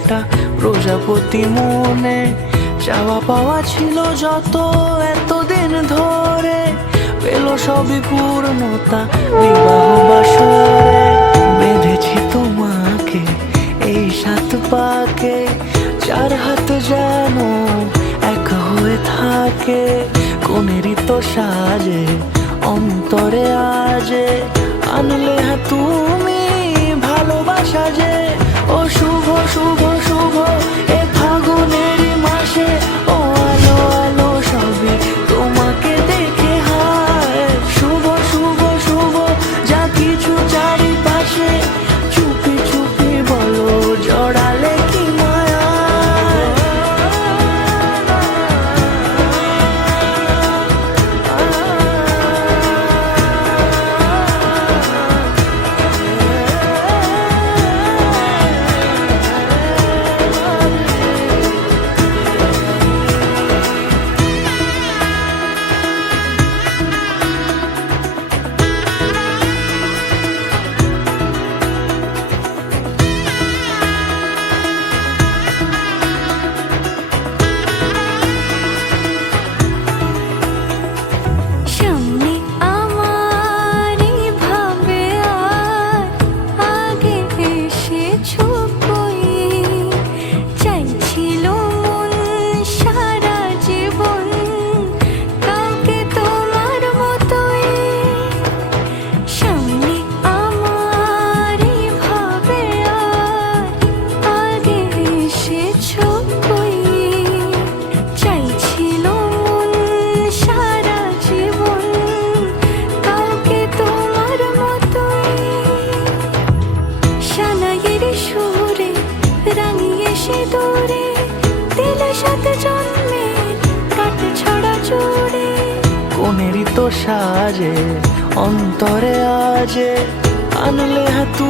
ফোঁটা প্রজাপতি মনে। চাওয়া পাওয়া ছিল যত এতদিন ধরে, পেল সবই পূর্ণতা বিবাহ বাসরে। বেঁধেছি তোমাকে এই 7 পাকে, 4 হাত যেন এক হয়ে থাকে। কোনেরই তো সাজে অন্তরে আজে, আনলে তুমি ভালোবাসা যে। ও শুভ শুভ শুভ এ ফাগুনের মাসে, ও আলো আলো সবই তোমাকে দেখে হায়। শুভ শুভ শুভ যা কিছু চারিপাশে, চুপি চুপি বলো জড়ালে কি মায়া। কোনেরই তো সাজে অন্তরে আজে, আনলে তুমি